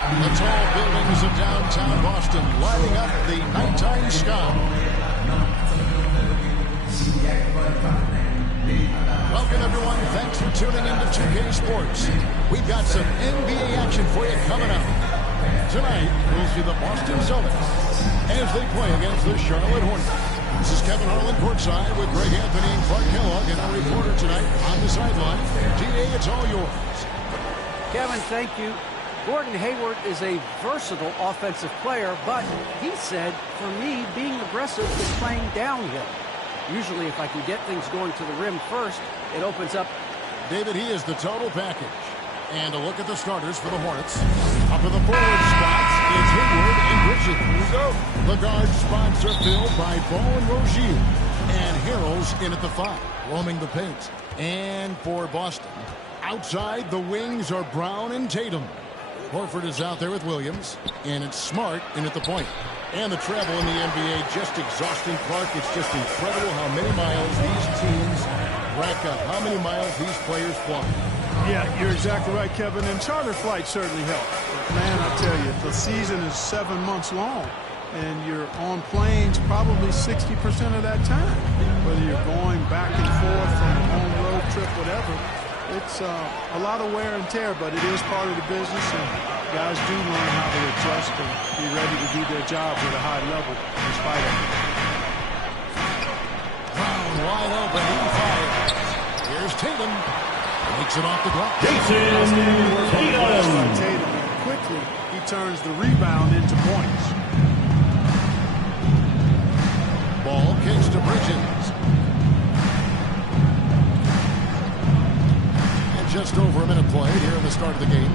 The tall buildings of downtown Boston lighting up the nighttime sky. Welcome, everyone. Thanks for tuning in to 2K Sports. We've got some NBA action for you coming up. Tonight, we'll see the Boston Celtics as they play against the Charlotte Hornets. This is Kevin Harlan courtside with Greg Anthony and Clark Kellogg, and our reporter tonight on the sideline. DA, it's all yours. Kevin, thank you. Gordon Hayward is a versatile offensive player, but he said, for me, being aggressive is playing downhill. Usually, if I can get things going to the rim first, it opens up. David, he is the total package. And a look at the starters for the Hornets. Up in the forward spots is Hayward and Bridges. The guard spots are filled by Ball and Rozier. And Harrell's in at the 5, roaming the paint. And for Boston, outside the wings are Brown and Tatum. Horford is out there with Williams. And it's Smart in at the point. And the travel in the NBA just exhausting, Clark. It's just incredible how many miles these teams rack up, how many miles these players fly. Yeah, you're exactly right, Kevin. And charter flights certainly help. But man, I tell you, the season is 7 months long, and you're on planes probably 60% of that time. Whether you're going back and forth from a home road trip, whatever, it's a lot of wear and tear, but it is part of the business, and guys do learn how to adjust and be ready to do their job at a high level in spite of it. Brown wide open, he fires. Here's Tatum. Makes it off the glass. Tatum. Quickly, he turns the rebound into points. Ball kicks to Bridges. And just over a minute played here in the start of the game.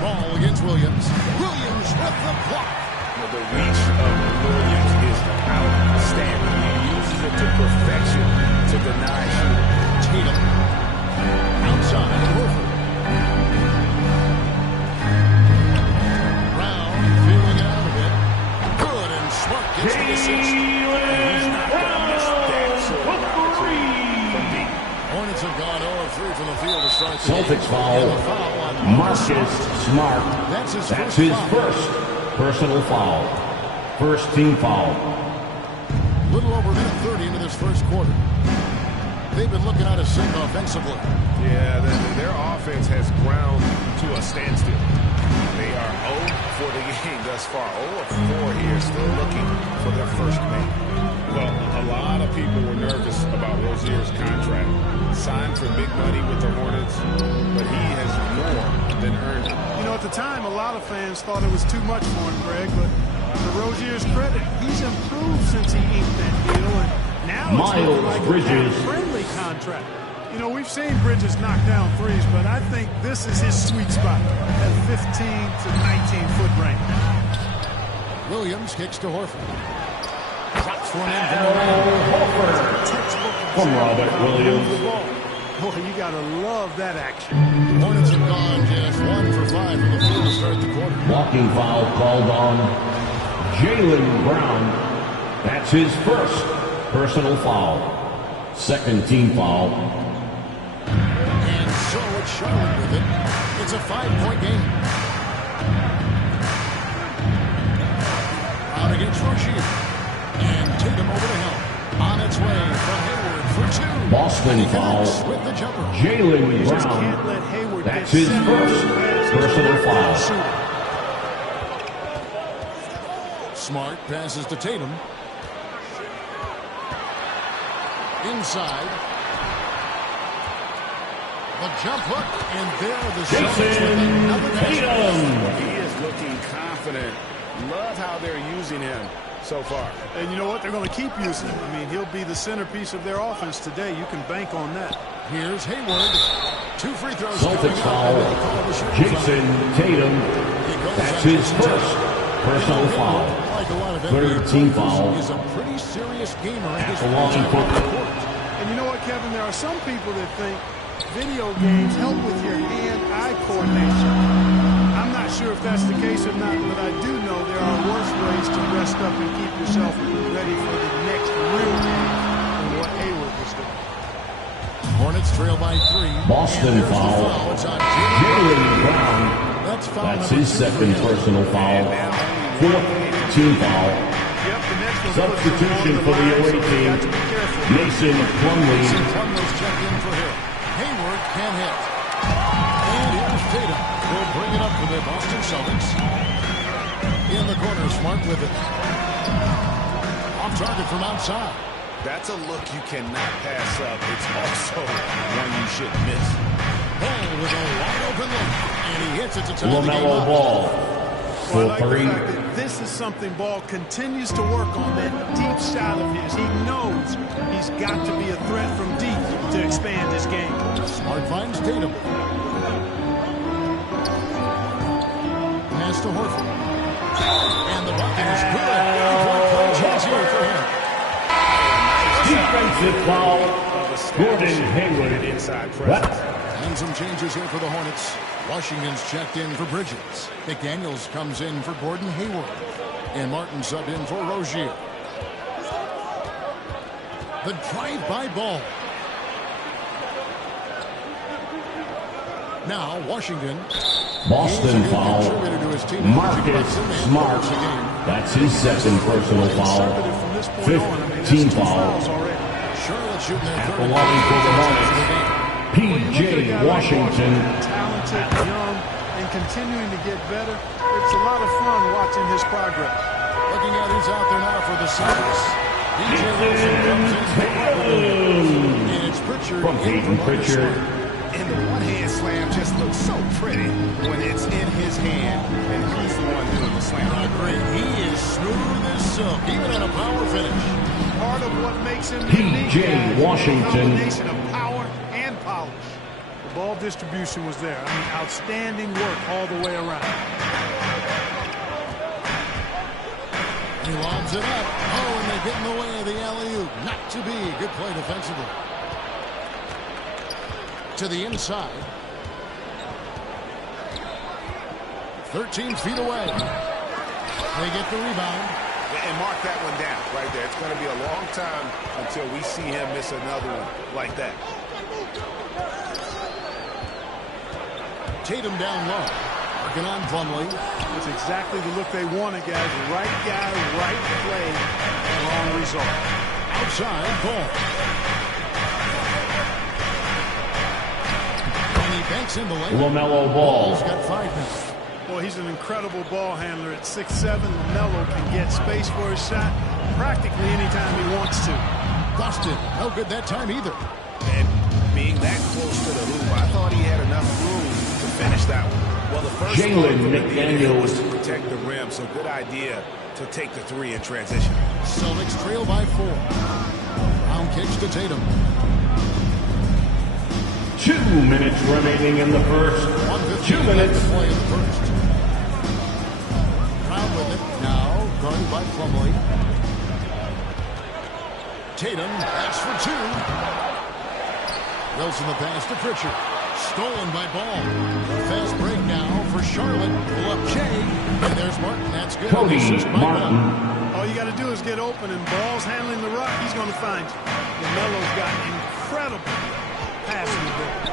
Ball against Williams. Williams with the block. The reach of Williams is outstanding. He uses it to perfection to deny shooting. Tatum. Outside, Horford. Brown feeling it out of it. Good, and Smart gets the assist. He's not going to miss that sort of opportunity from deep. Hornets have gone 0 of 3 from the field to start the Celtics foul. Marcus Smart. That's his first personal foul. First team foul. Little over a minute 30 into this first quarter. They've been looking out of sync offensively. Yeah, their offense has ground to a standstill. They are 0 for the game thus far. 0 of 4 here, still looking for their first make. Well, a lot of people were nervous about Rozier's contract. Signed for big money with the Hornets, but he has more than earned it. You know, at the time, a lot of fans thought it was too much for him, Greg, but to Rozier's credit, he's improved since he inked that deal, and now it's looking like a friendly contract. You know, we've seen Bridges knock down threes, but I think this is his sweet spot at 15 to 19-foot range. Williams kicks to Horford. Drops one in From Robert Williams. Boy, you got to love that action. Hornets have gone just 1 for 5 from the field to start the quarter. Walking foul called on Jaylen Brown. That's his first personal foul. Second team foul. And so it's Charlotte with it. It's a 5-point game. Out against Rozier. And Tatum over the hill. On its way from Hayward for 2. Boston foul. With the jumper. Jaylen Brown. That's his first personal foul. Smart passes to Tatum. Inside. The jump hook, and there the Celtics with another basket. He is looking confident. Love how they're using him so far. And you know what? They're going to keep using him. I mean, he'll be the centerpiece of their offense today. You can bank on that. Here's Hayward. 2 free throws. Celtics foul. Jason Tatum. That's his first personal foul. Third team foul. Is a pretty serious gamer at the long court. And you know what, Kevin? There are some people that think video games help with your hand-eye coordination. I'm not sure if that's the case or not, but I do know there are worse ways to rest up and keep yourself ready for the next real game than what Hayward was doing. Hornets trail by 3. Boston foul. his second personal foul. Fourth team foul. Substitution for the away team, Mason Plumlee. Plumlee's checked in for Hill. Hayward can hit. And here's Tatum. Will bring it up for the Boston Celtics. In the corner, Smart with it. Off target from outside. That's a look you cannot pass up. It's also one you shouldn't miss. Ball with a wide open look. And he hits it to tie the game LaMelo up. Ball Well, I for like the three. fact that this is something Ball continues to work on, that deep shot of his. He knows he's got to be a threat from deep to expand his game. Smart finds Tatum. Pass to Horford. And the bucket is good. 3-point play chance here for him. Defensive foul, Gordon Hayward. Inside presence. And some changes here for the Hornets. Washington's checked in for Bridges. McDaniels comes in for Gordon Hayward. And Martin subbed in for Rozier. The drive-by ball. Now Washington. Boston He's a good foul, contributor to his team. Marcus Smart. That's his second personal foul. Fifth team foul. Charlotte shooting their At third. the line for the Hornets, P.J. Washington. Talented, young, and continuing to get better. It's a lot of fun watching his progress. Looking at who's out there now for the Celtics. DJ Wilson comes in. And it's Pritchard. From Peyton Pritchard. And the one-hand slam just looks so pretty when it's in his hand, and he's the one doing the slam. I agree. He is smooth as silk, even at a power finish. Part of what makes him P.J. unique, guys, Washington. is a combination of power and polish. The ball distribution was there. I mean, outstanding work all the way around. He lobs it up. Oh, and they get in the way of the alley-oop. Not to be. Good play defensively. To the inside. 13 feet away. They get the rebound. And mark that one down right there. It's going to be a long time until we see him miss another one like that. Tatum down low. Working on Plumlee. That's exactly the look they wanted, guys. Right guy, right play, wrong result. Outside, ball. And he banks in the lane. LaMelo Ball. He's got 5 minutes. Boy, he's an incredible ball handler. At 6'7", LaMelo can get space for his shot practically anytime he wants to. Boston, no good that time either. And being that close to the hoop, I thought he had enough room to finish that one. Well, the first Jalen one McDaniels. was to protect the rim, so good idea to take the three in transition. Celtics trail by 4. Round kicks to Tatum. 2 minutes remaining in the first. 2 minutes. To play in the first. Brown with it. Now guarded by Plumlee. Tatum, that's for 2. Wilson the pass to Pritchard. Stolen by Ball. Fast break now for Charlotte. Pull up Jay. And there's Martin. That's good. Cody Assist by Martin. Ball. All you got to do is get open, and Ball's handling the rock. He's going to find you. LaMelo's got incredible passing ability.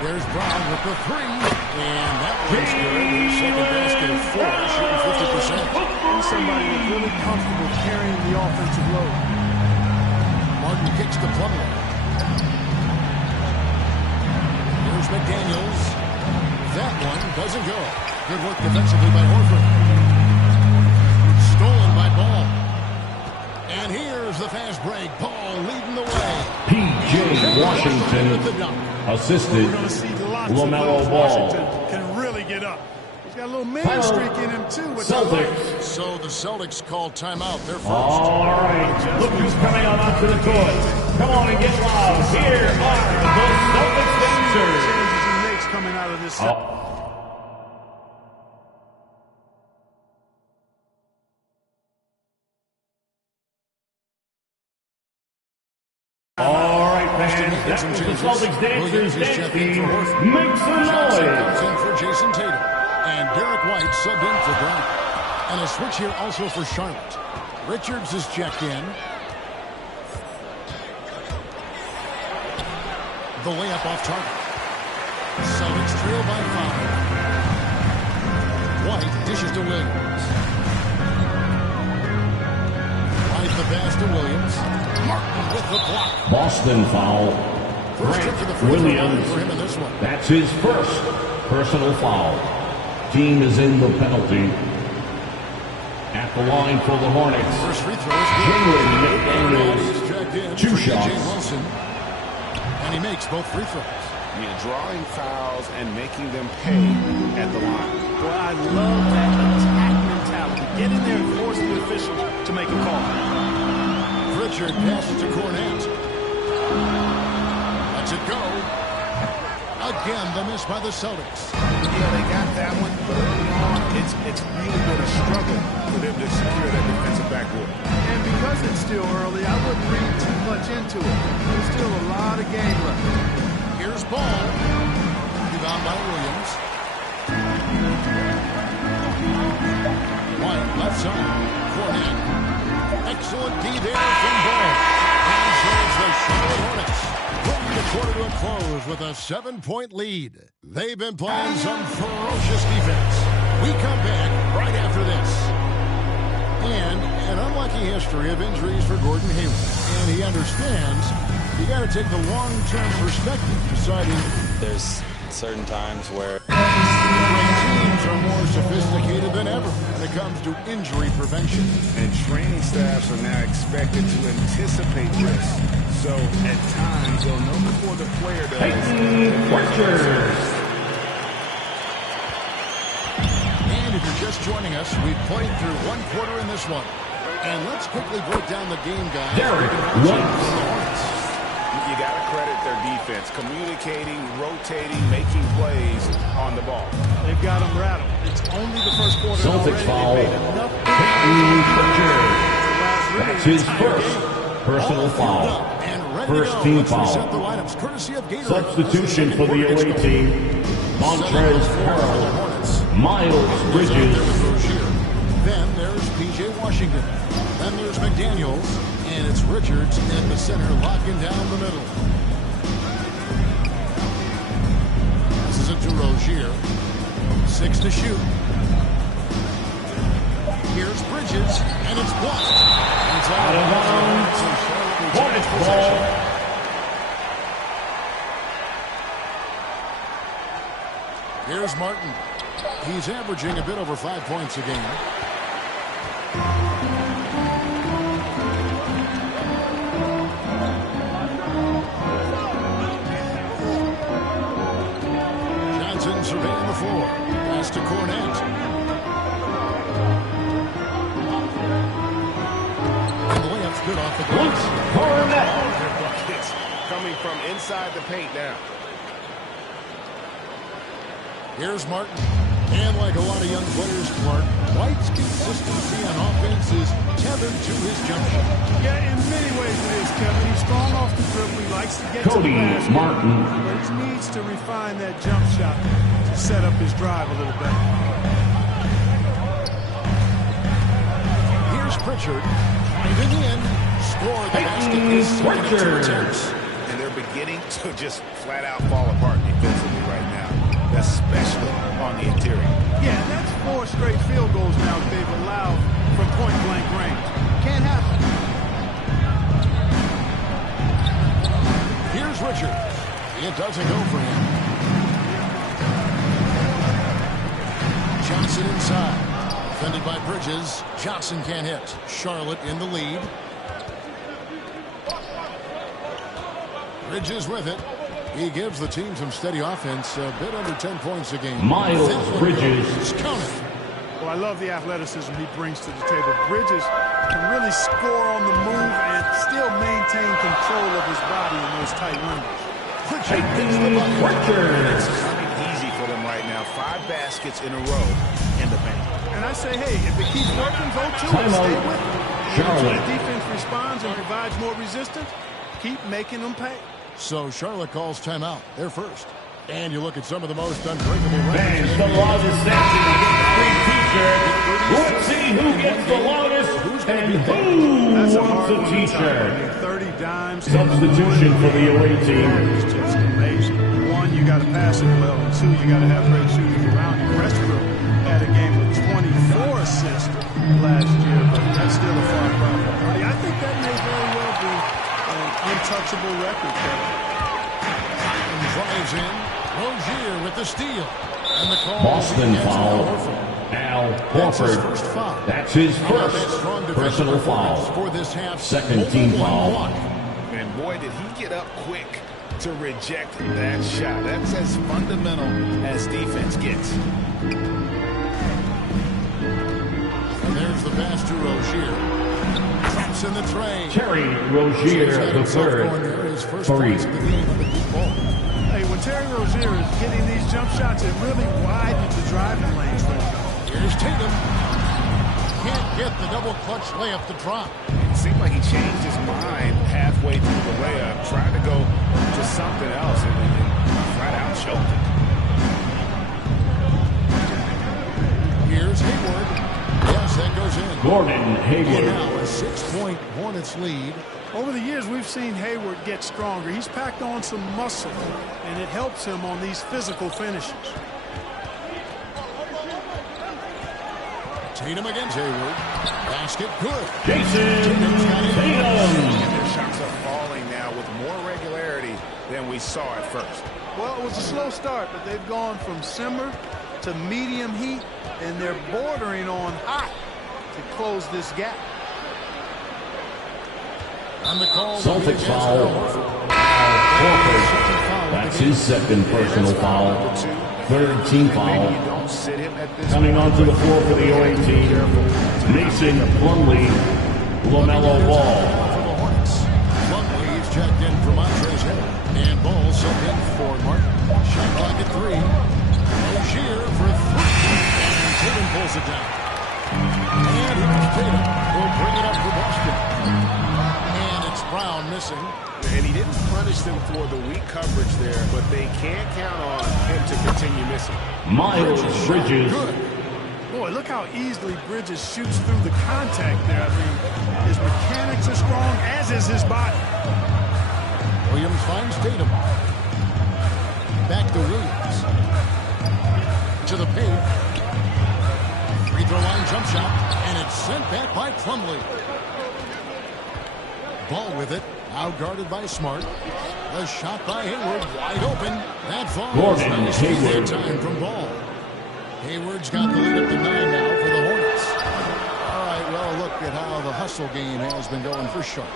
There's Brown with the 3. And that one's good. His second basket of 4. Shooting 50%. He's somebody that's really comfortable carrying the offensive load. Martin kicks to Plumlee. Here's McDaniels. That one doesn't go. Good work defensively by Horford. Stolen by Ball. And here's the fast break. Ball leading the way. P.J. Washington With the dunk. assisted We're going to see lots of LaMelo those. Ball. Washington can really get up. He's got a little man Timeout. streak in him, too. Which I like. Celtics. So the Celtics call timeout. They're first. All right, look who's coming out onto the court. Come on and get loud. Here are the Celtics dancers. Changes he makes coming out of this set. All right, fans, that's what the Celtics dancers dance team. Make some Johnson noise. comes in for Jason Tatum. And Derek White subbed in for Brown. And a switch here also for Charlotte. Richards is checked in. The layup off target. Celtics trail by 5. White dishes to Williams. Right the pass to Williams. Martin with the block. Boston foul. First trip to the Grant free throw line Williams. for him in this one. That's his first personal foul. Team is in the penalty. At the line for the Hornets. First free throw is good. Jalen He's McDaniels. checked in 2 for DJ shots. Wilson. And he makes both free throws. You're drawing fouls and making them pay at the line. Well, I love that attack mentality. Get in there and force the officials to make a call. Pritchard passes to Cornette. Lets it go. Again, the miss by the Celtics. Yeah, they got that one, but early on, it's really been a struggle for them to secure that defensive backboard. And because it's still early, I wouldn't read too much into it. There's still a lot of game left. Here's Ball. Rebound by Williams. White left side. Cornette. Excellent D there from Ball. And so it's the Charlotte Hornets. Bringing the quarter to a close with a 7-point lead. They've been playing some ferocious defense. We come back right after this. And an unlucky history of injuries for Gordon Hayward. And he understands you got to take the long-term perspective, deciding There's certain times where great teams are more sophisticated than ever when it comes to injury prevention. And training staffs are now expected to anticipate risks. So at times, they'll know before the player does. And if you're just joining us, we've played through one quarter in this one. And let's quickly break down the game, guys. Derek White. You got to credit their defense, communicating, rotating, making plays on the ball. They've got them rattled. It's only the first quarter Celtics already. foul. They've made enough Peyton Pritchard. really That's his entire first game. personal All fueled foul. up and ready to First go. team Let's reset the foul. lineups, courtesy of Gatorade. Substitution for the Second quarter away gets team. going. Montrez For the Harrell. Hornets. Miles Goes out there Bridges. with Rozier. Then there's P.J. Washington. Then there's McDaniels. And it's Richards in the center, locking down the middle. Passes it to Rozier. 6 to shoot. Here's Bridges, and it's blocked. And it's out of bounds. So Charlotte retains Hornets possession. ball. Here's Martin. He's averaging a bit over 5 points a game. Johnson surveying the floor. Pass to Cornette. And the layup's good off the glass. Cornette. Their buckets coming from inside the paint now. Here's Martin. And like a lot of young players, Clark, White's consistency on offense is tethered to his jump shot. Yeah, in many ways it is, Kevin. He's strong off the dribble. He likes to get to Cody the basket. Martin. But he needs to refine that jump shot to set up his drive a little better. Here's Pritchard. Driving in. Score the basket. His second of 2 attempts. And they're beginning to just flat out fall apart defensively right now, especially on the interior. Yeah, that's 4 straight field goals now that they've allowed from point-blank range. Can't happen. Here's Richards. It doesn't go for him. Johnson inside. Defended by Bridges. Johnson can't hit. Charlotte in the lead. Bridges with it. He gives the team some steady offense, a bit under 10 points a game. Miles That one Bridges. goes. Count it. Well, I love the athleticism he brings to the table. Bridges can really score on the move and still maintain control of his body in those tight windows. Pritchard hits the bucket. It's coming easy for them right now. 5 baskets in a row in the paint. And I say, hey, if it keeps working, go to it. Timeout. Stay with it. Charlotte. If the defense responds and provides more resistance, keep making them pay. So Charlotte calls timeout. They're first. And you look at some of the most unbreakable Fans, records. the loudest section to get the free t-shirt. Let's see who gets the loudest and who That's a wants hard a one to tie. I t-shirt. mean, 30 dimes. Substitution for the away team. It's just amazing. One, you got to pass it well, and 2, you got to have great shooters around you. Westbrook had a game with 24 assists last year, but that's still a far cry from 30. I think that may very well be an untouchable record, Kevin. Drives in. Rozier with the steal. And the call Boston foul. Al Horford. That's his first personal foul. For this half. Second team foul. And boy, did he get up quick to reject that shot. That's as fundamental as defense gets. And there's the pass to Rozier. Traps in the tray. Terry Rozier, the third. Three. Hey, when Terry Rozier is getting these jump shots, it really widens the driving lanes for him. Here's Tatum. Can't get the double clutch layup to drop. It seemed like he changed his mind halfway through the layup, tried to go to something else, and flat out choked it. Here's Hayward. Yes, that goes in. Gordon Hayward. And now a 6-point Hornets lead. Over the years, we've seen Hayward get stronger. He's packed on some muscle, and it helps him on these physical finishes. Tatum against Hayward. Basket good. Jason Tatum. And their shots are falling now with more regularity than we saw at first. Well, it was a slow start, but they've gone from simmer to medium heat, and they're bordering on hot to close this gap. And the call Celtics foul. Al Horford. That's his second personal foul. Third team foul. Coming onto the floor for the OA team, Mason Plumlee, LaMelo Ball. Plumlee is checked in for Montrezl Harrell. And Ball subbed in for Martin. Shot clock at 3. Rozier for 3. And Tatum pulls it down. And here's Tatum. Will bring it up for Boston. And it's Brown missing. And he didn't punish them for the weak coverage there, but they can't count on him to continue missing. Miles Bridges. Boy, look how easily Bridges shoots through the contact there. I mean, his mechanics are strong, as is his body. Williams finds Tatum. Back to Williams. To the paint. Free throw line jump shot. And it's sent back by Plumlee. Ball with it. Now guarded by Smart. A shot by Hayward. Wide open. That falls. Gordon Hayward. Hayward. Time from Ball. Hayward's got the lead up to 9 now for the Hornets. All right, well, look at how the hustle game has been going for Charlotte.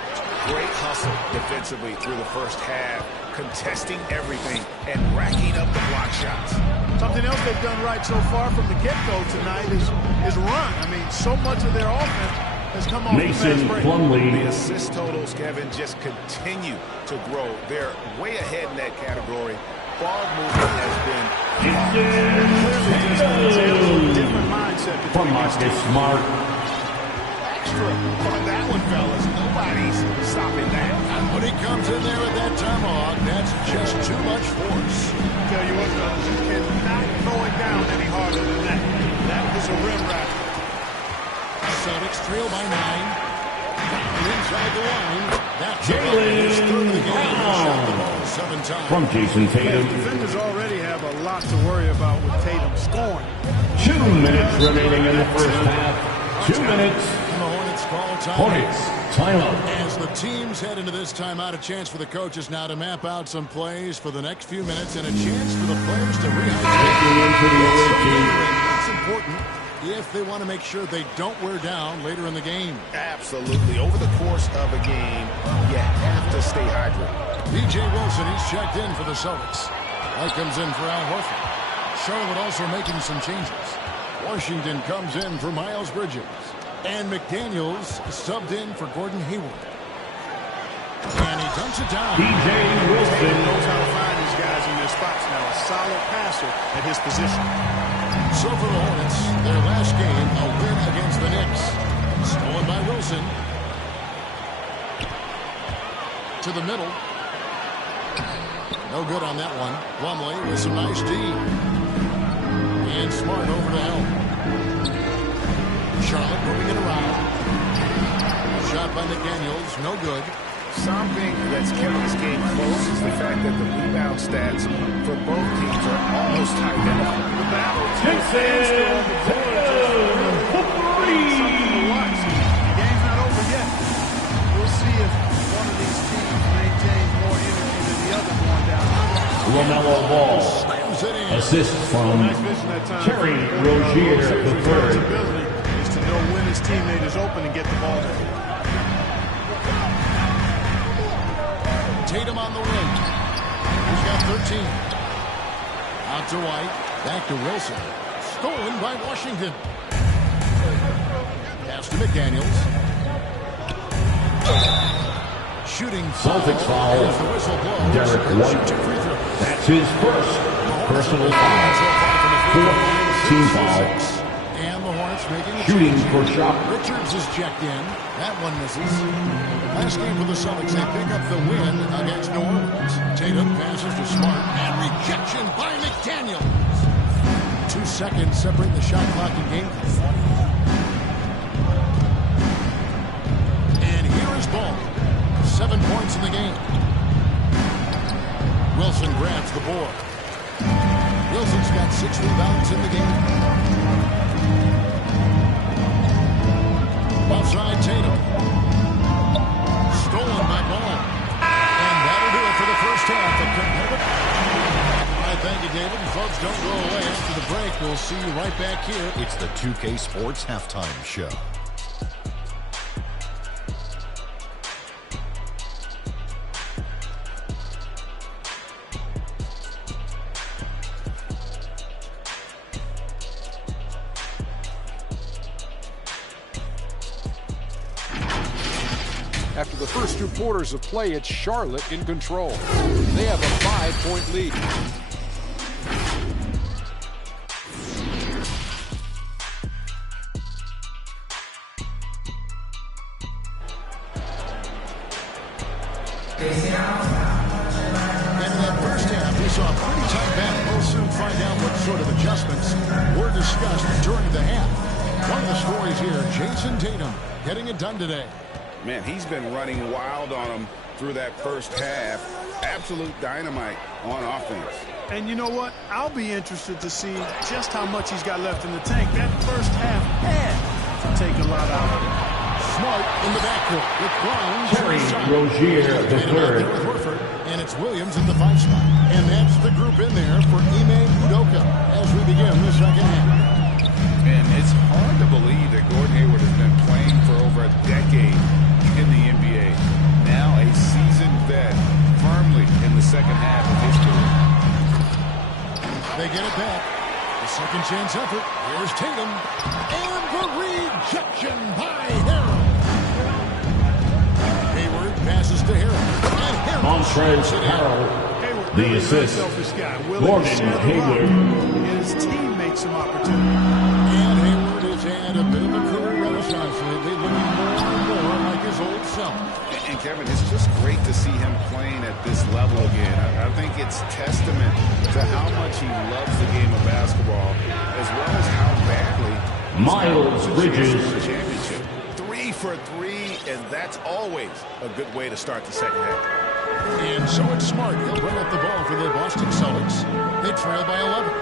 Great hustle defensively through the first half, contesting everything and racking up the block shots. Something else they've done right so far from the get-go tonight is run. I mean, so much of their offense has come off the Mason fast break. Plumlee. The assist totals, Kevin, just continue to grow. They're way ahead in that category. Ball movement has been Different mindset From between Marcus these two. Smart. extra on that one, fellas. Nobody's stopping that. And when he comes in there with that tomahawk, that's just too much force. Tell you what, fellas, you cannot throw it down any harder than that. That was a rim wrap. Celtics trail by 9. Inside the line. That's Jaylen Brown. 7 times. From Jason Tatum. Defenders already have a lot to worry about with Tatum scoring. 2 minutes remaining in the first half. 2 minutes. And the Hornets call time. Hornets, timeout. As the teams head into this timeout, a chance for the coaches now to map out some plays for the next few minutes and a chance for the players to rehydrate. Checking in for the away team. It's important if they want to make sure they don't wear down later in the game. Absolutely. Over the course of a game, you have to stay hydrated. B.J. Wilson, he's checked in for the Celtics. White comes in for Al Horford. Charlotte also making some changes. Washington comes in for Miles Bridges. And McDaniels subbed in for Gordon Hayward. And he dumps it down. B.J. Wilson Knows how to find these guys in their spots now. A solid passer at his position. So for the Hornets, their last game, a win against the Knicks. Stolen by Wilson. To the middle. No good on that one. Plumlee with some nice D. And Smart over to help. Charlotte moving it around. Shot by McDaniels. No good. Something that's kept this game close is the fact that the rebound stats for both teams are all close to identical. The battle Jason The game's not over yet. We'll see if one of these teams maintains more energy than the other going down. LaMelo Ball. Assist from Terry Rozier III. Responsibility is to know when his teammate is open and get the ball there. Tatum on the wing. He's got 13. Out to White. Back to Wilson. Stolen by Washington. Pass to McDaniels. Shooting Celtics foul. As the whistle blows. Derek White. Free throw. That's his first personal foul. Fourth team foul. And the Hornets making a Shooting change. for shot. Richards is checked in. That one misses. Last game for the Celtics, they pick up the win against New Orleans. Tatum passes to Smart, and rejection by McDaniels. 2 seconds separate the shot clock and game clock. And here is Ball. 7 points in the game. Wilson grabs the board. Wilson's got 6 rebounds in the game. Offside Tatum. Stolen by Ball. And that'll do it for the first half. All right, thank you, David. And folks, don't go away. After the break, we'll see you right back here. It's the 2K Sports Halftime Show. After the first 2 quarters of play, it's Charlotte in control. They have a 5-point lead. And in that first half, we saw a pretty tight battle. We'll soon find out what sort of adjustments were discussed during the half. One of the stories here, Jason Tatum getting it done today. Man, he's been running wild on him through that first half. Absolute dynamite on offense. And you know what? I'll be interested to see just how much he's got left in the tank. That first half had to take a lot out of it. Smart in the backcourt with Brown. Terry Rozier III. With Horford, and it's Williams at the 5 spot. And that's the group in there for Ime Udoka as we begin the second half. And it's hard to believe that Gordon Hayward has been playing for over a decade in the NBA. Now a seasoned vet firmly in the second half of his career. They get it back. The second chance effort. Here's Tatum. And the rejection by Harrell. Hayward passes to Harrell. And Harrell. Montrezl Harrell. The assist. Gordon Hayward. And his teammates some opportunity. And Hayward has had a bit of a career renaissance lately, looking more and more like his old self. And Kevin, it's just great to see him playing at this level again. I think it's testament to how much he loves the game of basketball, as well as how badly Miles Bridges. Championship. 3 for 3, and that's always a good way to start the second half. And so it's Smart. He'll bring up the ball for the Boston Celtics. They trail by 11.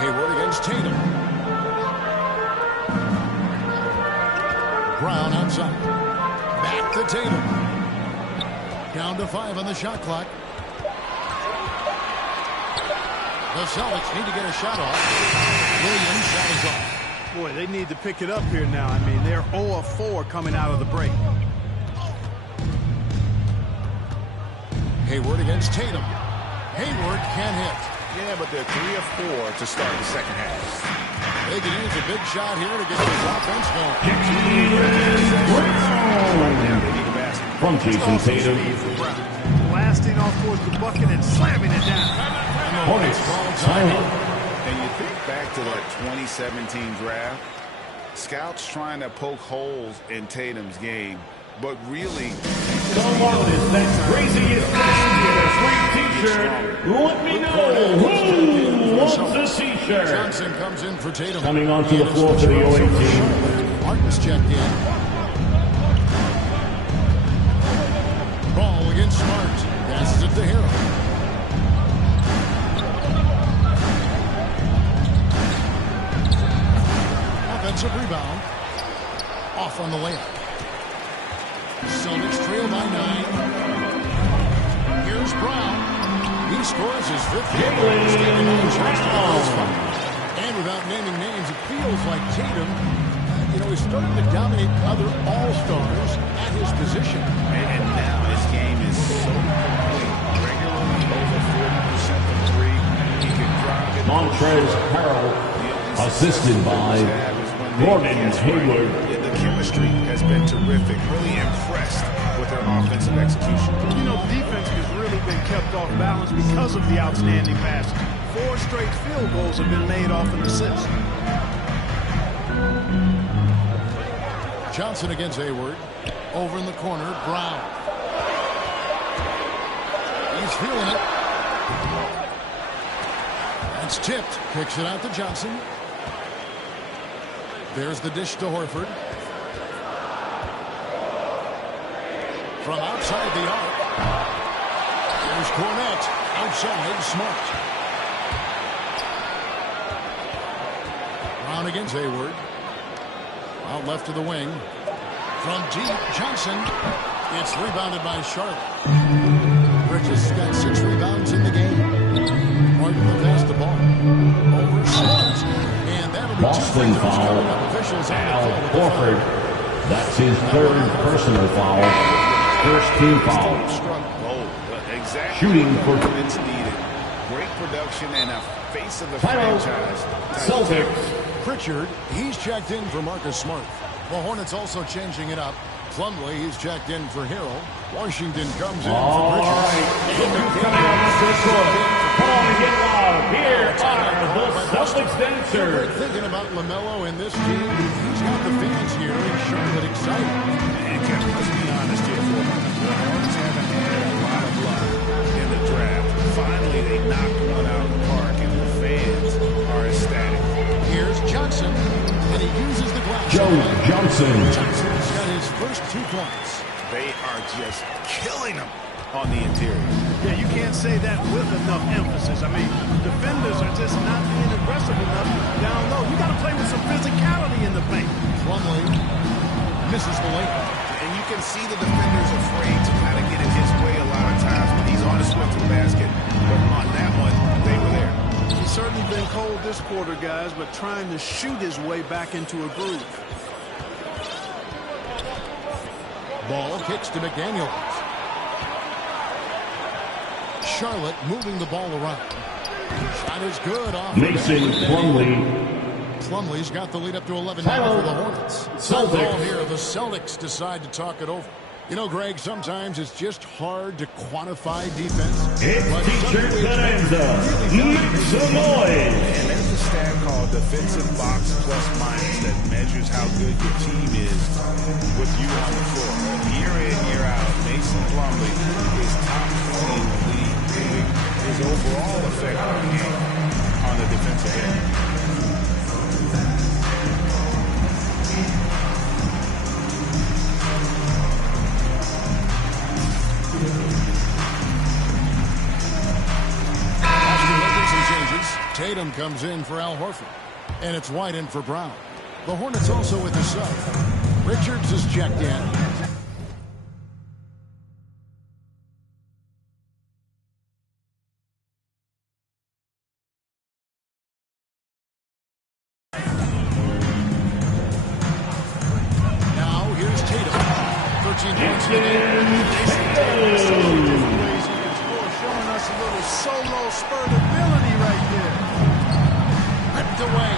Hayward against Tatum. Brown outside. Back to Tatum. Down to 5 on the shot clock. The Celtics need to get a shot off. Williams' shot is off. Boy, they need to pick it up here now. I mean, they're 0 of 4 coming out of the break. Hayward against Tatum. Hayward can hit. Yeah, but they're 3 of 4 to start the second half. They can use a big shot here to get this offense going. From Jason Tatum. Blasting off towards the bucket and slamming it down. Hornets timeout. And you think back to that 2017 draft, scouts trying to poke holes in Tatum's game, but really... Someone that's crazy as t-shirt. Let me know who wants a t-shirt. Johnson comes in for Tatum. Coming onto the floor for the OA team. Martin's checked in. Ball against Smart. Passes it to Harrell. on the layup. Celtics trail by 9. Here's Brown. He scores his 5th game. And without naming names, it feels like Tatum, is starting to dominate other all-stars at his position. And now his game is so complete. Regularly over 40% from 3. He can drive it. Montrezl Harrell, assisted by Gordon Hayward. The chemistry has been terrific. Really impressed with their offensive execution. Defense has really been kept off balance because of the outstanding passes. 4 straight field goals have been made off an assist. Johnson against Hayward. Over in the corner, Brown. He's feeling it. That's tipped. Kicks it out to Johnson. There's the dish to Horford. From outside the arc. There's Cornette. Outside, Smart. Brown against Hayward. Out left to the wing. From deep, Johnson. It's rebounded by Charlotte. Bridges got 6 rebounds in the game. Martin will pass the ball. Over Smart. And that'll be Boston foul. Al Horford. That's his 3rd personal foul. First team foul. Exactly. Shooting for it's needed. Great production and a face of the franchise. Celtics. Pritchard, he's checked in for Marcus Smart. The Hornets also changing it up. Plumlee, he's checked in for Harrell. Washington comes in for Pritchard. All right. Come on and get loud. Here are the Celtics dancers. We're thinking about LaMelo in this team. He's got the fans here in Charlotte excited. And Kevin, let's be honest here for a moment. The Hornets haven't had a lot of luck in the draft. Finally, they knocked one out of the park, and the fans are ecstatic. Here's Johnson, and he uses the glass. Joe Johnson. Johnson's got his first 2 points. They are just killing them on the interior. Yeah, you can't say that with enough emphasis. I mean, defenders are just not being aggressive enough down low. You got to play with some physicality in the paint. Plumlee misses the layup. And you can see the defenders afraid to kind of get in his way a lot of times when he's on his way to the basket. But on that one, they were there. He's certainly been cold this quarter, guys, but trying to shoot his way back into a groove. Ball kicks to McDaniels. Charlotte moving the ball around. Shot is good off. Mason Plumlee. Plumlee's got the lead up to 11 now for the Hornets. Celtics. Ball here. The Celtics decide to talk it over. Greg, sometimes it's just hard to quantify defense. It's Teacher Bonanza. Make some noise. And there's a stat called defensive box plus minus that measures how good your team is with you on the floor. Year in, year out, Mason Plumlee is top 20 in the league. His overall effect on the game on the defensive end. Tatum comes in for Al Horford. And it's White in for Brown. The Hornets also with the sub. Richards is checked in. Now here's Tatum. 13 points in the game. Showing us a little solo spurt ability right there. Ripped away.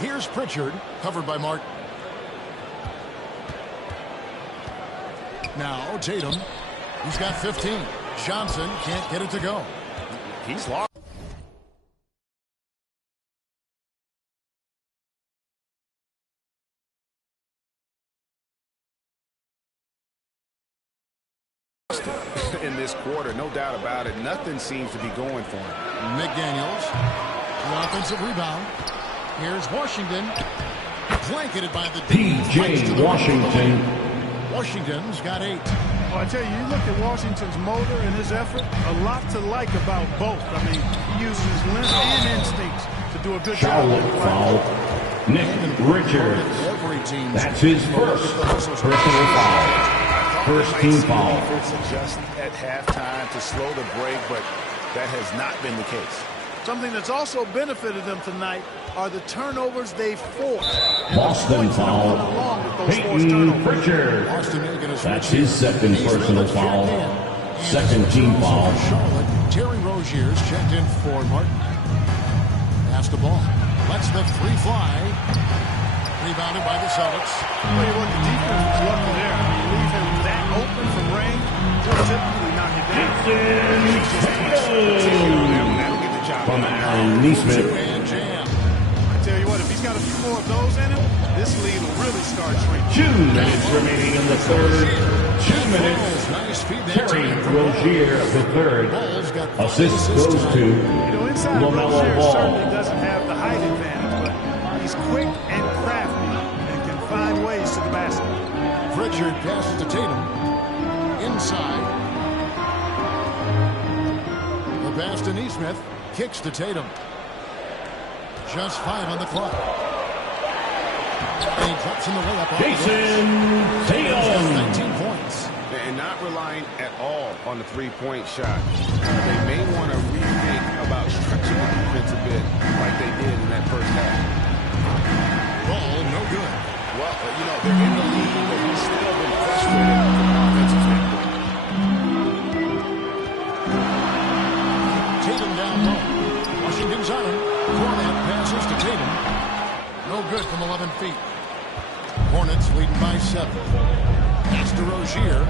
Here's Pritchard, covered by Martin. Now Tatum. He's got 15. Johnson can't get it to go. He's lost. this quarter, no doubt about it. Nothing seems to be going for him. McDaniels, the offensive rebound. Here's Washington, blanketed by the P.J. Washington. Washington's got 8. Well, I tell you, you look at Washington's motor and his effort, a lot to like about both. I mean, he uses his length and instincts to do a good job. Charlotte foul. Nick Richards. That's his first personal foul. First team foul. Adjust at halftime to slow the break, but that has not been the case. Something that's also benefited them tonight are the turnovers they forced. Boston foul. Peyton Pritchard. That's his second personal foul. Second team foul. Charlotte, Terry Rozier's checked in for Martin. Pass the ball. Lets the three fly. Rebounded by the Celtics. I'll tell you what, the defense was lucky there. I mean, you leave him that open from range, he'll typically knock it down. From Aaron Neesmith. I tell you what, if he's got a few more of those in him, this lead will really start shrinking. 2 minutes remaining in the third. 2 minutes. Terry Rozier, the third. Assist goes to LaMelo Ball. Certainly doesn't have the height advantage, but he's quick and crafty and can find ways to the basket. Pritchard passes to Tatum. Inside. The pass to Neesmith. Kicks to Tatum. Just 5 on the clock. And he drops in the layup. Jason Tatum. 19 points. And not relying at all on the three-point shot. They may want to rethink about stretching the defense a bit like they did in that first half. Ball no good. Well, you know, they're in the lead, but he's still been frustrated from an offensive standpoint. Tatum down low. Washington's on him. Cornet passes to Tatum. No good from 11 feet. Hornets leading by 7. Pass to Rozier.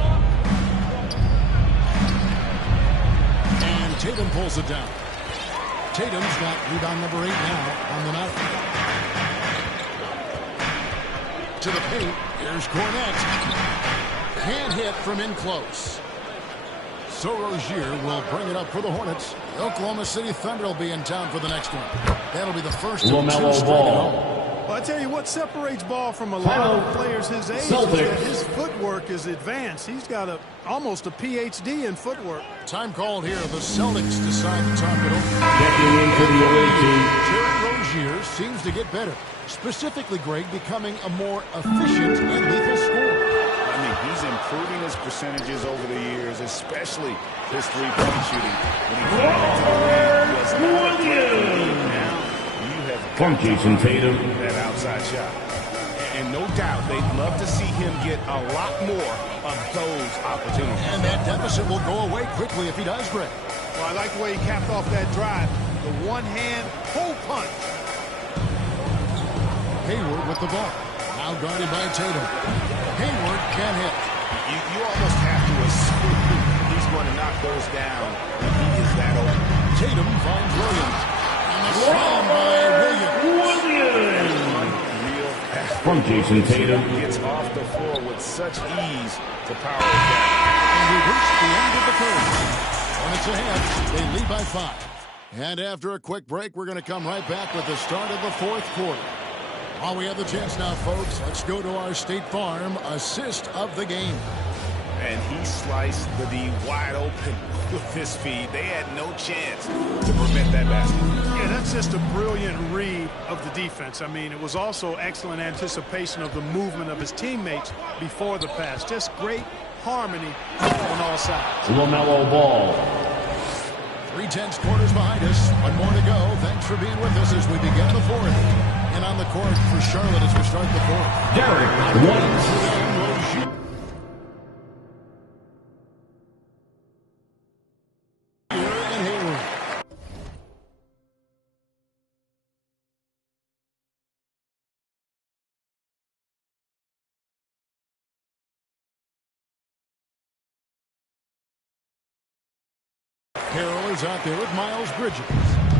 And Tatum pulls it down. Tatum's got rebound number 8 now on the night. To the paint. Here's Cornet. Can't hit from in close. So Rozier will bring it up for the Hornets. The Oklahoma City Thunder will be in town for the next one. That'll be the first of 2 straight at home. Well, I tell you what separates Ball from a lot of players his age is that his footwork is advanced. He's got almost a PhD in footwork. Time called here. The Celtics decide to top it over. Checking in for the away team. Terry Rozier seems to get better. Specifically, Greg, becoming a more efficient and lethal scorer. I mean, he's improving his percentages over the years, especially his three-point shooting. When he came into the league, was not a threat. Now you have From Jason Tatum. That outside shot. And no doubt they'd love to see him get a lot more of those opportunities. And that deficit will go away quickly if he does, Greg. Well, I like the way he capped off that drive. The one-hand pull punch. Hayward with the ball. Now guarded by Tatum. Hayward can't hit. You almost have to assume he's going to knock those down when he is that open. Tatum finds Williams. And the slam by Williams. From Jason Tatum. Gets off the floor with such ease to power it down. And we reached the end of the third. Hornets ahead. They lead by 5. And after a quick break, we're going to come right back with the start of the fourth quarter. While we have the chance now, folks, let's go to our State Farm assist of the game. And he sliced the D wide open with his feed. They had no chance to prevent that basket. Yeah, that's just a brilliant read of the defense. I mean, it was also excellent anticipation of the movement of his teammates before the pass. Just great harmony on all sides. LaMelo Ball. 3/10 quarters behind us. 1 more to go. Thanks for being with us as we begin the fourth. And on the court for Charlotte as we start the fourth. Derek White. Carroll is out there with Miles Bridges.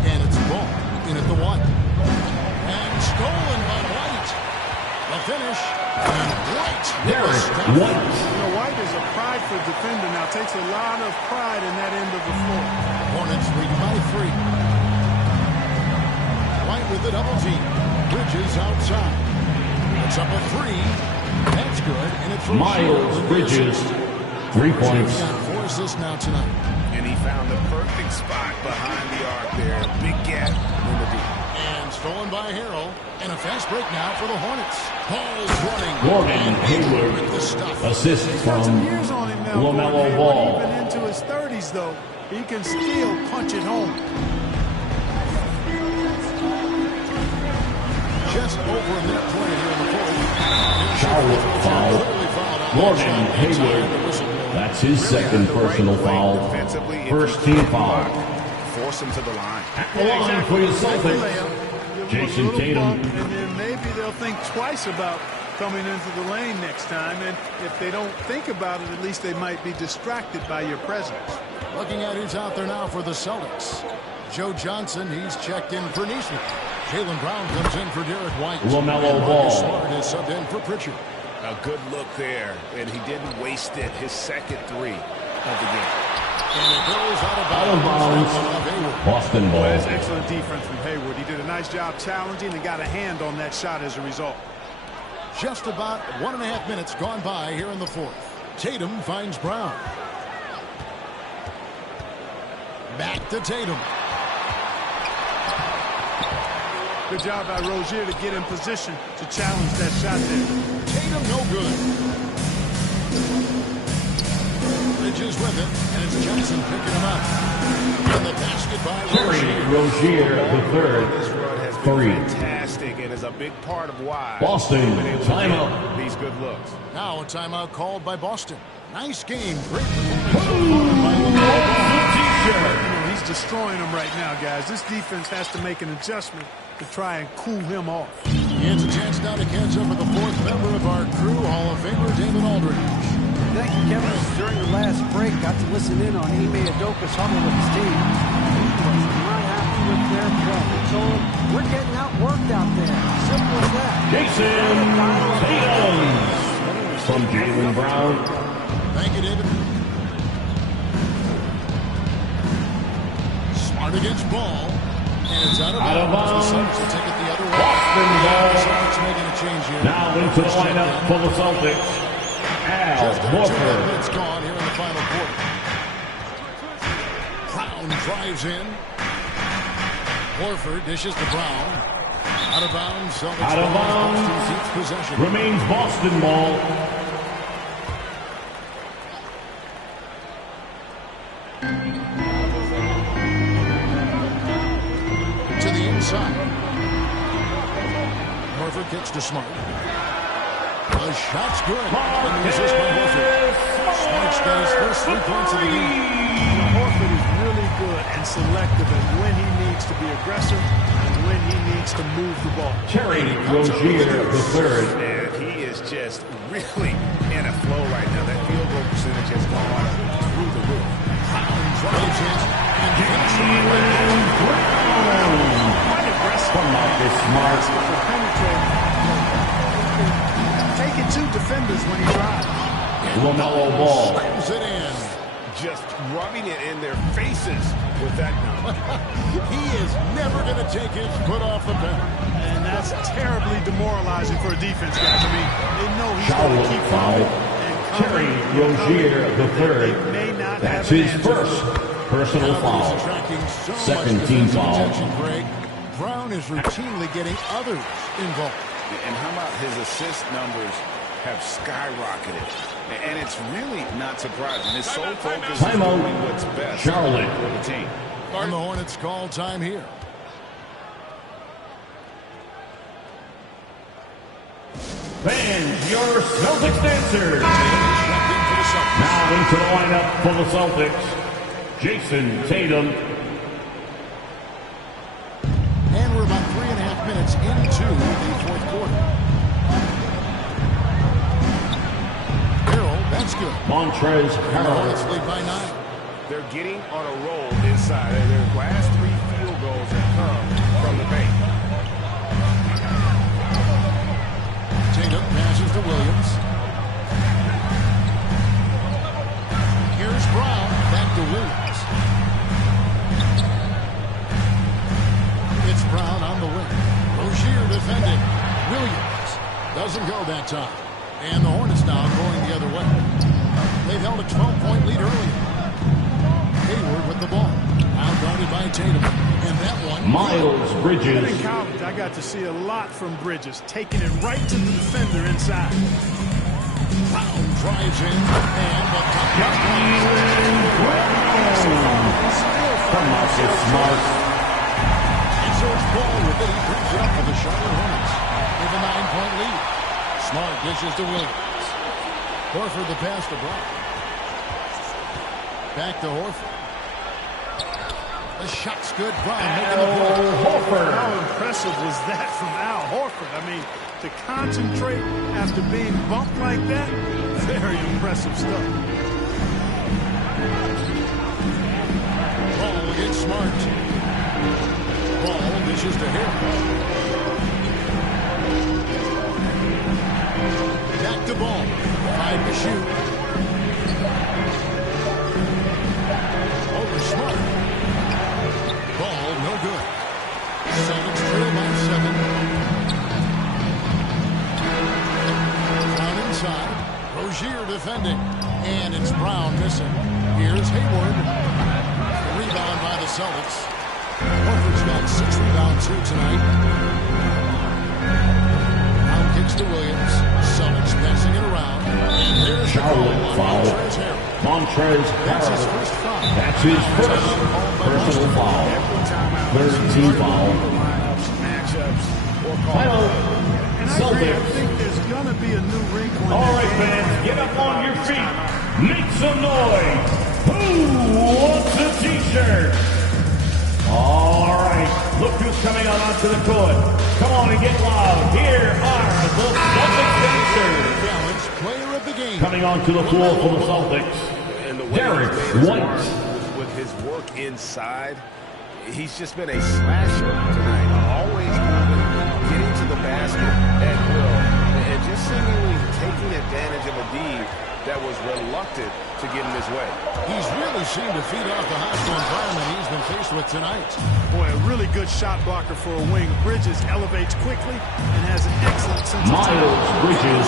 And it's Ball in at the 1. And stolen by White. The finish. And White. Derek White. You know, White is a prideful defender now. Takes a lot of pride in that end of the floor. Hornets lead by 3. White with the double team. Bridges outside. It's up a 3. That's good. And it's Miles Bridges. 3 points. He's got 4 assists now tonight. And he found the perfect spot behind the arc there. Big gap in the deep. And stolen by Harrell. And a fast break now for the Hornets. Hall's running. Gordon Hayward. With the stuff. Assist Got some from years on him now. LaMelo Gordon Hayward. Ball. Even into his 30s, though, he can still punch it home. Just over a minute play here in the fourth. Charlotte foul. Gordon Hayward. That's his second personal foul. First team foul. Force him to the line. At the line for the Celtics. Give him a Jason little Tatum. bump, and then maybe they'll think twice about coming into the lane next time. And if they don't think about it, at least they might be distracted by your presence. Looking at who's out there now for the Celtics. Joe Johnson, he's checked in for Neesmith. Jaylen Brown comes in for Derek White. LaMelo And Ball. Marcus Smart is subbed in for Pritchard. A good look there, and he didn't waste it. His second 3 of the game. And it goes out of Out of bounds. bounds. Boston Well, ball. that's excellent defense from Hayward. He did a nice job challenging and got a hand on that shot as a result. Just about 1.5 minutes gone by here in the fourth. Tatum finds Brown. Back to Tatum. Good job by Rozier to get in position to challenge that shot there. Tatum no good. Bridges with it, and it's Johnson picking him up. And the basket by Terry Rozier. Rozier, the third. This run has been 3. fantastic and is a big part of why Boston, they've been able to timeout. get these good looks. Now a timeout called by Boston. Nice game. Great performance by LaMelo. He's destroying them right now, guys. This defense has to make an adjustment to try and cool him off. It's a chance now to catch up with the fourth member of our crew, Hall of Famer David Aldridge. Thank you, Kevin. During the last break, got to listen in on Ime Udoka's huddle with his team. He was not happy with their play. He told him, we're getting outworked out there. Simple as that. Jason Tatum. From Jaylen Brown. Thank you, David. Smart against Ball. And it's out of bounds. The Celtics will take it the other way. Boston ball. Celtics making a change here. Now into the lineup for the Celtics. Al Just under 2 Horford. minutes gone here in the final quarter. Brown drives in. Horford dishes to Brown. Out of bounds. Celtics Out of ball. bounds. Boston keeps possession. Remains Boston ball. To the inside. Horford kicks to Smart. The shot's good. And the assist by Horford. Smart's got his first 3 points of the game. Horford is really good and selective at when he needs to be aggressive and when he needs to move the ball. Terry Rozier, the third. And he is just really in a flow right now. That field goal percentage has gone through the roof. Brown drives in. And Jaylen Brown. Quite aggressive. From Marcus Smart. To penetrate. Taking 2 defenders when he drives. LaMelo Ball. slams it in. Just rubbing it in their faces with that number. He is never going to take his foot off the pedal. And that's terribly demoralizing for a defense, guys. I mean, they know he's going to Charlotte keep foul. Terry Rozier, the third. That's his first personal foul. Second team foul. Greg. Brown is routinely getting others involved. And how about his assist numbers have skyrocketed? And it's really not surprising. His sole focus is doing what's best Charlotte. for the team. And the Hornets call time here. Fans, your Celtics dancers. Now into the lineup for the Celtics. Jason Tatum. And we're about 3.5 minutes into the fourth quarter. Harrell, that's good. Montrezl Hornets Harrell. lead by 9. They're getting on a roll inside. Their last 3 field goals have come from the paint. Williams. It's Brown on the wing. Rozier defending. Williams doesn't go that time. And the Hornets now going the other way. They've held a 12-point lead earlier. Hayward with the ball. Outguarded by Tatum. And that one... Miles Bridges. In college, I got to see a lot from Bridges, taking it right to the defender inside. Brown drives in. And the Come off it, Smart. And so it's Ball with it. He brings it up for the Charlotte Hornets. With a 9-point lead. Smart dishes to Williams. Horford the pass to Brown. Back to Horford. The shot's good. Brown making the play. How impressive was that from Al Horford? I mean, to concentrate after being bumped like that, very impressive stuff. Ball against Smart. Ball dishes to him. Back to Ball. 5 to shoot. Over Smart. Ball no good. Celtics trail by 7. Brown inside. Rozier defending. And it's Brown missing. Here's Hayward. Rebound by the Celtics. Horford's got 6 rebounds here tonight. Brown kicks to Williams. Celtics passing it around. And there's Charlotte foul. Montrezl That's his Harrell. first foul. That's his first personal foul. Third team foul. Final And I agree, I Celtics. think there's going to be a new wrinkle. All right, fans, get up on your feet. Make some noise. Who wants a t-shirt? All right, look who's coming out onto the court. Come on and get loud. Here are the Celtics dancers. Balance player of the game. Coming onto the floor for the Celtics, Derek White. With his work inside, he's just been a slasher tonight. Always moving, getting to the basket at will, and just seemingly taking advantage of a D that was reluctant to get in his way. He's really seemed to feed off the hostile environment he's been faced with tonight. Boy, a really good shot blocker for a wing. Bridges elevates quickly and has an excellent sense of time. Miles Bridges,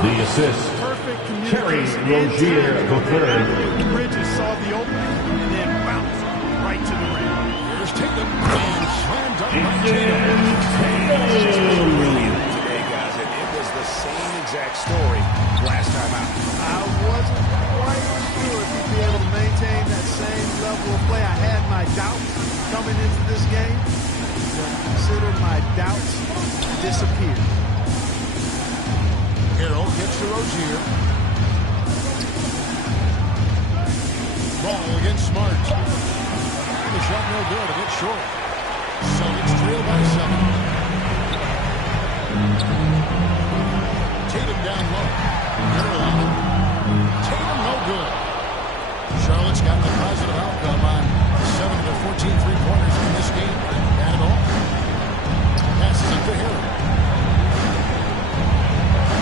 the assist. Perfect Terry communication. Rozier, the third. Bridges saw the opening and then bounced right to the rim. Here's Tatum. And slammed up by Jason Tatum. Brilliant today, guys, and it was the same exact story last time out. I wasn't quite sure if he'd be able to maintain that same level of play. I had my doubts coming into this game, but consider my doubts disappeared. Harrell gets to Rozier. Ball against Smart. The shot no good. A bit short. Celtics trail by 7. Tatum down low. Harrell on it. Tatum no good. Charlotte's got a positive outcome on 7 of their 14 three-pointers in this game. Not at all. Passes it to Harrell.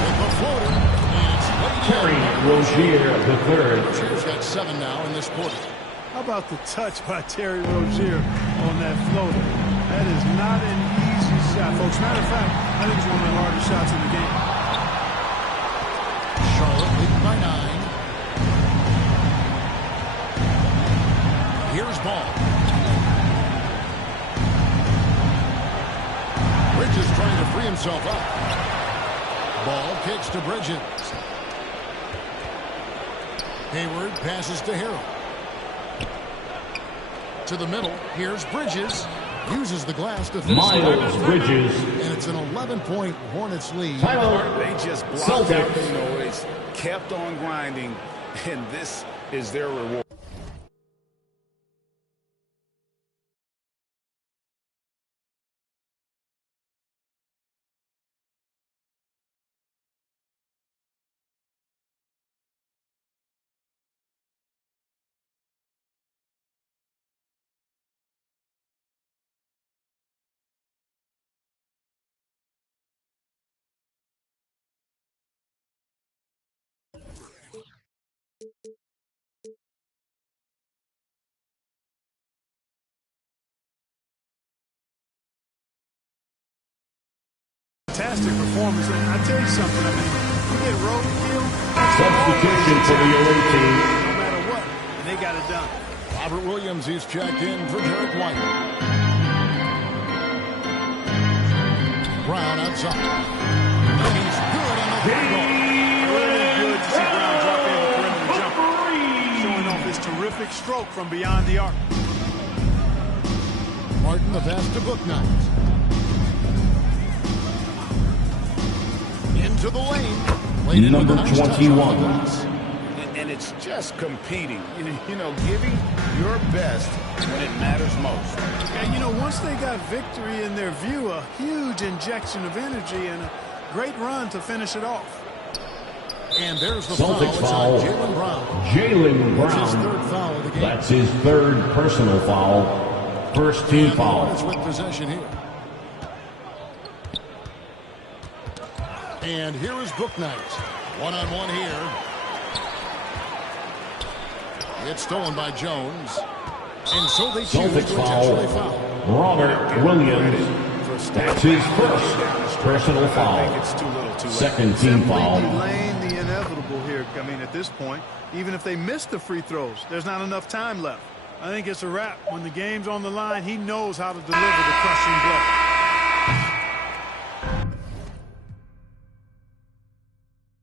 With the floater. And it's laid in. Terry Rozier, the third. Rozier's got 7 now in this quarter. How about the touch by Terry Rozier on that floater? That is not an easy shot, folks. Matter of fact, I think it's one of the hardest shots in the game. Charlotte leading by 9. Here's Ball. Bridges trying to free himself up. Ball kicks to Bridges. Hayward passes to Harrell. To the middle. Here's Bridges. Uses the glass to finish. Miles Bridges. And it's an 11-point Hornets lead. They just blocked out Celtics. the noise, kept on grinding, and this is their reward. performance. And I tell you something, I mean, you get roadkill. Substitution for the away team. No matter what, and they got it done. Robert Williams, he's checked in for Derek White. Brown outside. And he's good on the free ball. Really good to see Brown drop in the perimeter jumper. Showing off his terrific stroke from beyond the arc. Martin, the pass to Bouknight. Into the lane. Number 21. And it's just competing, you know, giving your best when it matters most. And, you know, once they got victory in their view, a huge injection of energy and a great run to finish it off. And there's the Celtics foul. foul. Jaylen Brown. Jaylen That's his Brown. third foul of the game. That's his third personal foul. First team And the foul. Hornets with possession here. And here is Bouknight. One-on-one here. It's stolen by Jones. And so they choose Celtics to foul. intentionally foul. Robert Williams. That's his first personal foul. Second team foul. Delaying the inevitable here. I mean, at this point, even if they miss the free throws, there's not enough time left. I think it's a wrap. When the game's on the line, he knows how to deliver the crushing blow.